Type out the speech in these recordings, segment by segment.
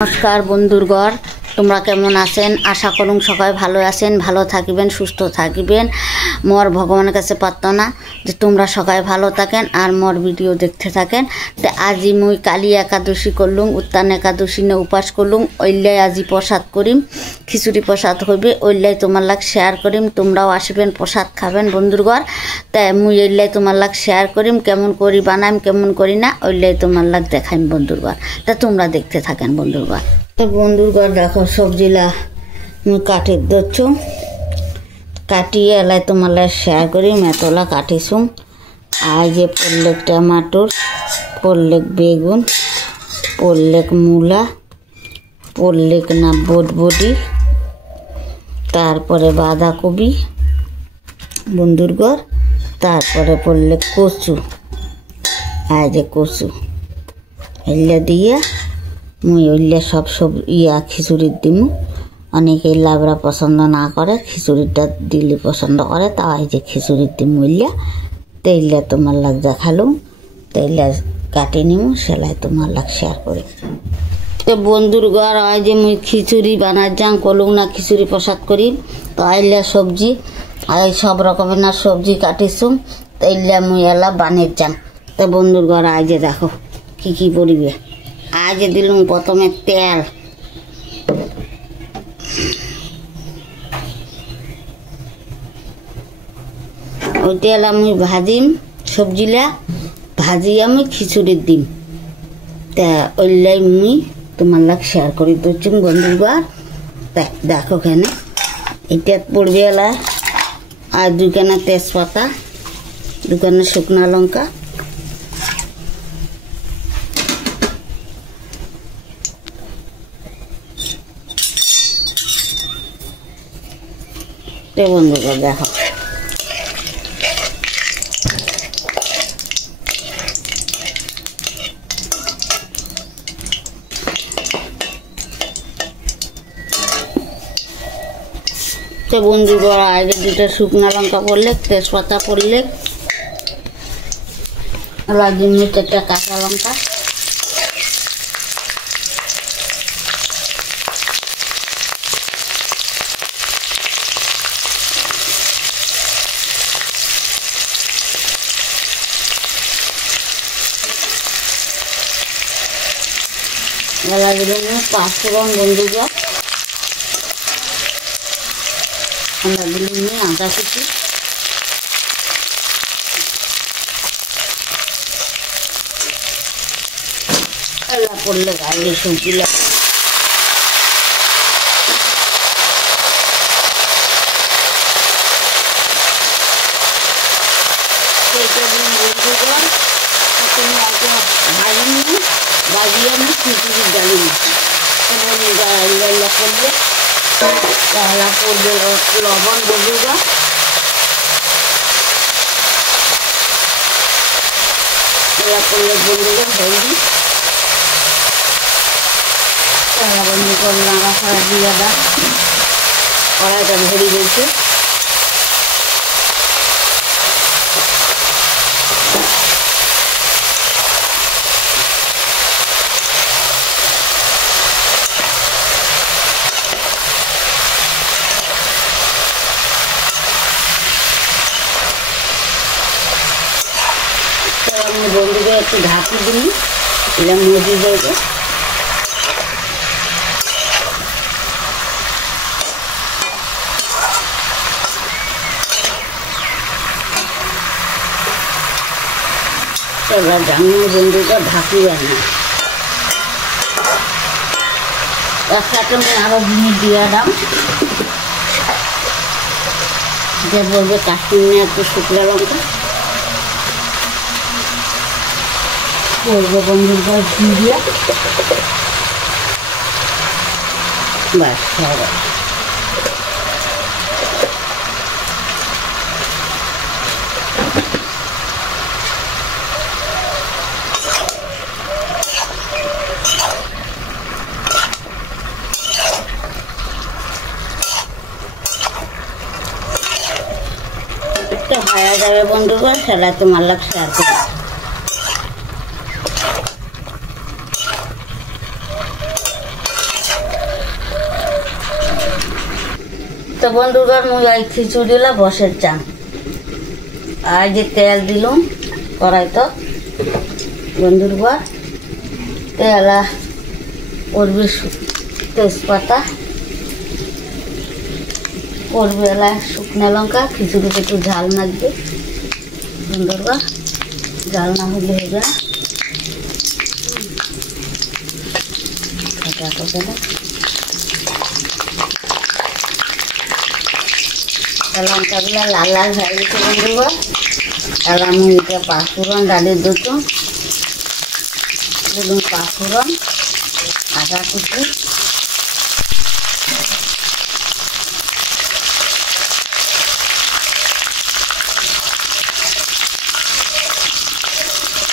नमस्कार बंधुरगण তোমরা কেমন আছেন আশা করুম সবাই ভালো আছেন ভালো থাকিবেন সুস্থ থাকিবেন মোর ভগবানের কাছে প্রার্থনা যে তোমরা সবাই ভালো থাকেন আর মোর ভিডিও দেখতে থাকেন তে আজি মুই কালী একাদশী করলুম উত্তান একাদশী নে উপাস করলুম ওইলাই আজি প্রসাদ করিম খিচুড়ি প্রসাদ হইবে ওইলাই তোমার লাগ শেয়ার করিম তোমরাও আসবেন প্রসাদ খাবেন বন্ধুরগণ তাই মুই ওইলাই তোমার লাগ শেয়ার করিম কেমন করি বানাইম কেমন করি না ওইলাই তোমার লাগ দেখাইম বন্ধুরগণ তা তোমরা দেখতে থাকেন বন্ধুরগণ तो बंधुरगण देखो सब्जिला मुझे काटी दो काटिए एलाई तुम्हारे शेयर करी मेतला काटिसुँ आज पल्लेक टमाटर पल्लेक बेगुन पल्लेक मूला पल्लेक ना बटबटी तारपरे बाँधाकपि बंधुरगण तारपरे पल्लेक कचु आज कचु एला दिए मुई ओइले सब सब इया खिचुड़ी दिमु अनेके लाबरा पसंद ना करे खिचुड़ीटा दिले पसंद करे ता आई जे खिचुड़ी दिमु ओइले तेइले तुम्हार लाग देखालु तेइले काटि निमु सेलाई तुम्हार लाग शेयर करि तो बंधुरगण आज जे मुई खिचुड़ी बानाय जां कलु ना खिचुड़ी प्रसाद करी तो आइले सब्जी आई सब रकमेर ना सब्जी काटिसुम तेइले मुई एला बानिय जां तो बंधुरगण आज जे देखो की पड़िबे आज दिलुम प्रथमे तेल ओई तेल आमी भाजिम सब्जिला भाजिया मुई खिचुड़ी दिम ता ओइलाई मुई तोमार लाग शेयर करि दिচ্ছি बंधुरगण देखो केने এটা পড়বে এলা আর দুখানা তেজপাতা দুখানা শুকনা লঙ্কা बंधुगण देखो तो बंधुगण आगे दुटा शुकना लंका पड़ले तेजपाता पड़ले लगे चारटा काँचा लंका पाँचफोड़न बंधुगण आदा कुचि पड़ले आगे सब्जिला बाजिया में खिचुड़ी डाली लवण बंधुगण बंधुगण हल्दी बंधुगण नाड़ा छाड़ा दिया कड़ाईटा भरी गई बंधुगण एक ढाकी दी मजी जाए बंधुगण ढाकी एक साथ में आरो जिनिस दिया दाम जे बोलबे काश्मीर में एक शुक्ला लंका बंधुगण दिया बस तो खाया जाए बंधुगण सेला तुम्हार लाग शेयर करी তো বন্ধুগণ মুই এই খিচুড়িলা বসের চান আর যে তেল দিলুম কড়াই তো বন্ধুগণ তেলা করবি তেজপাতা করবি এলা শুকনো লঙ্কা খিচুড়িতে একটু ঝাল লাগবে বন্ধুগণ ঝাল না হলে হবে না লঙ্কাগুলো লাল লাল হয়ে গেছে বন্ধুগণ তাহলে আমি এটা পাঁচফোড়ন ডালি দিতাম দিলুম পাঁচফোড়ন আদা কুচি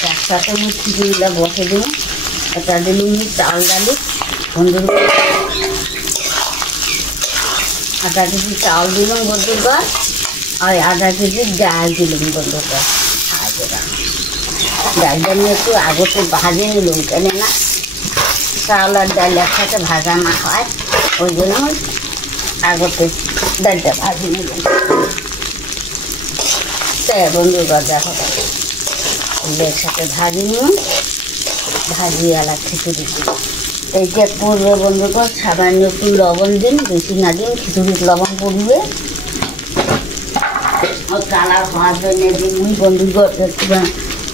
একসাথে আমি খিচুড়িটা বসে দিলাম এটা দিলুম চাল ডালি বন্ধুগণ আধা কেজি চাউল দিলাম বন্ধুগণ আর আধা কেজি ডাল দিলাম বন্ধুগণ ডালটা নিয়ে একটু আগতে ভাজে নিলাম কেন না চাউল আর ডাল একসাথে ভাজা না হয় ওই জন্য আগতে ডালটা ভাজে নিলাম তাই বন্ধুগণ দেখো একসাথে ভাজি নিলাম ভাজি আলা খিচুড়ি দিলাম এইটা পড়বে বন্ধুগণ সামান্য একটু লবণ দিন বেশি না দিন খিচুড়ির লবণ পড়বে কালার হওয়ার জন্য দিন বন্ধুগণ একটু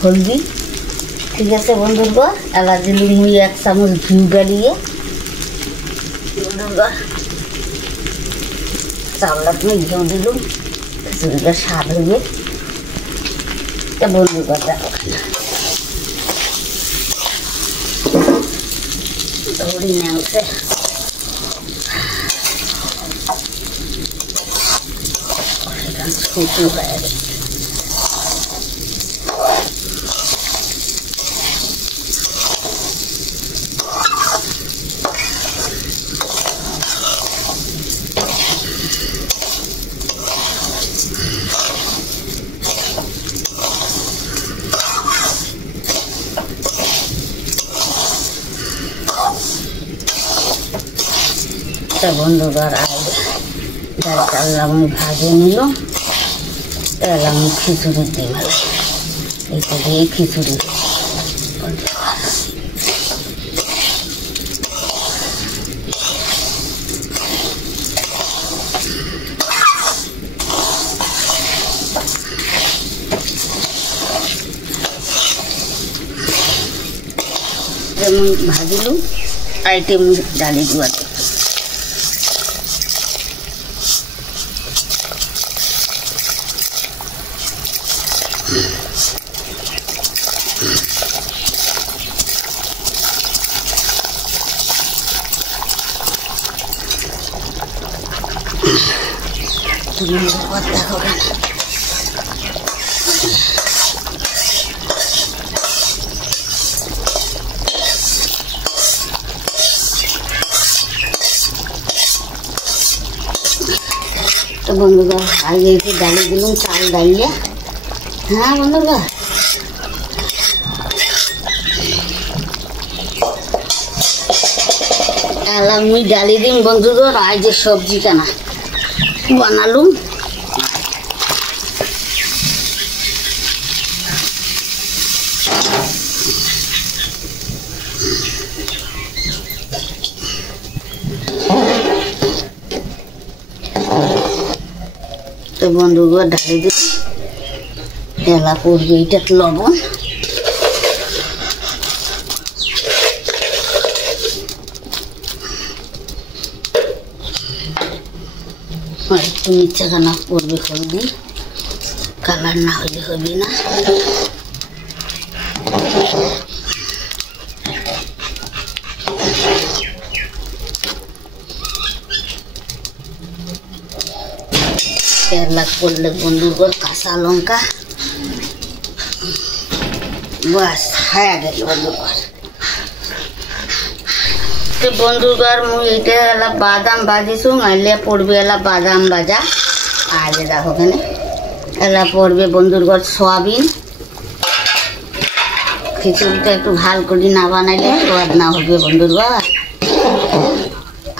হলদি ঠিক আছে বন্ধুগণ এলা দিলি মুই 1 চামচ ঘি গালিয়ে বন্ধুগণ চাউলটা তুমি ঘিউ দিলুম খিচুড়িটা স্বাদ হইবে বন্ধুগণ দেখো ধরি নেওছে ছোটো হয়ে গেছে বন্ধুগণ ডাল চাল আমি ভাজে নিলাম তেল আমি খিচুড়ি দিই এইটা দিয়ে খিচুড়ি যেমন ভাজিলু আইটেম ডালি দুয়াতে দেখো তো বন্ধুগণ আগে একটু ডালি দিলাম চাল ডালিয়ে হ্যাঁ বন্ধুগণ আমি ডালি দিন বন্ধুগণ আর যে সবজি কেনা বানালুম তো বন্ধুগণ ঢালি দিই তেলা পড়বে এটা লবণ একটু নিচে খানা পড়বে হলদি কালার না হলে হবে না তেলা পড়লে বন্ধুগণ কাঁচা লঙ্কা বাস হয়ে গেল বন্ধুগণ তো বন্ধুগণ মুই এটা এলা বাদাম ভাজিছু নাইলে পড়বে এলা বাদাম ভাজা আর দেখো ওখানে এলা পড়বে বন্ধুগণ সয়াবিন খিচুড়িটা একটু ভাল করে না বানাইলে স্বাদ না হবে বন্ধুগণ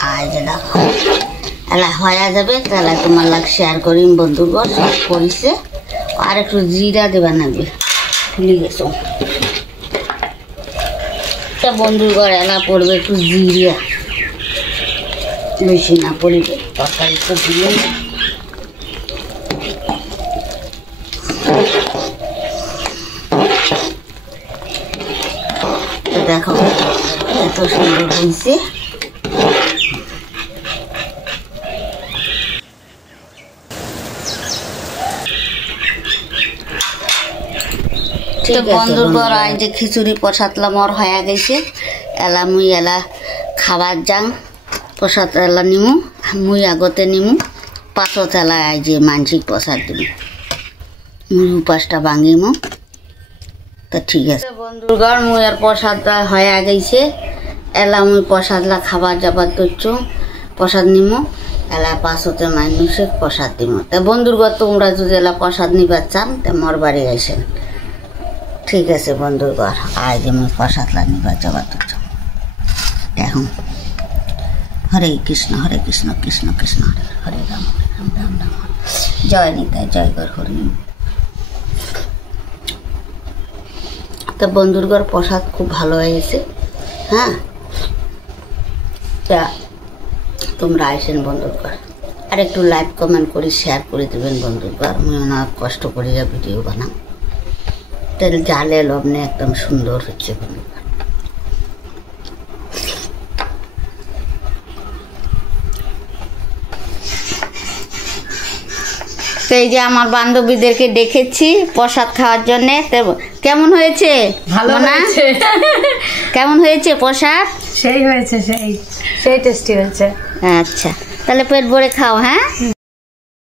আর দেখো এলা হয়ে যাবে তাহলে তোমার লাগ শেয়ার করিম বন্ধুগণ সব করিছে আর একটু জিরা দেবা লাগবে ভুলে গেছো বন্ধুগণ এলা পড়বে একটু জিরা বেশি না পড়বে তরকারি তো দিয়ে দেখো এত সুন্দর হয়েছে বন্ধুগণ আজ যে খিচুড়ি প্রসাদলাম ওর হয়ে গেছে এলা মুই এলা খাবার যাং প্রসাদ এলা নিমু মুই আগতে নিমু পাছত এলা আজ যে মানসিক প্রসাদ দিব মুই উপাসটা ভাঙিমু তা ঠিক আছে বন্ধুগণ মুই আর প্রসাদটা হয়ে গেছে এলা মুই প্রসাদলা খাবার যাবার দচ্ছু প্রসাদ নিমু এলা পাছতে মানুষের প্রসাদ দিব তা বন্ধুগণ তোমরা যদি এলা প্রসাদ নিবার চান তা মোর বাড়ি আইসেন ঠিক আছে বন্ধুগণ আজ আমি প্রসাদলা নিবার যাবার দচ্ছু এখন হরে কৃষ্ণ কৃষ্ণ কৃষ্ণ হরে হরে রাম রাম রাম রাম জয় নিতাই জয় গর হরি তো বন্ধুগণ প্রসাদ খুব ভালো হয়েছে হ্যাঁ তা তোমরা আইসেন বন্ধুগণ আর একটু লাইক কমেন্ট করে শেয়ার করে দেবেন বন্ধুগণ আমি অনেক কষ্ট করে ভিডিও বানাম তেল জালে লবণে একদম সুন্দর হচ্ছে বন্ধুগণ তো এই যে আমার বান্ধবীদেরকে ডেকেছি প্রসাদ খাওয়ার জন্য কেমন হয়েছে ভালো না কেমন হয়েছে প্রসাদ সেই হয়েছে সেই টেস্টি হয়েছে আচ্ছা তাহলে পেট ভরে খাও হ্যাঁ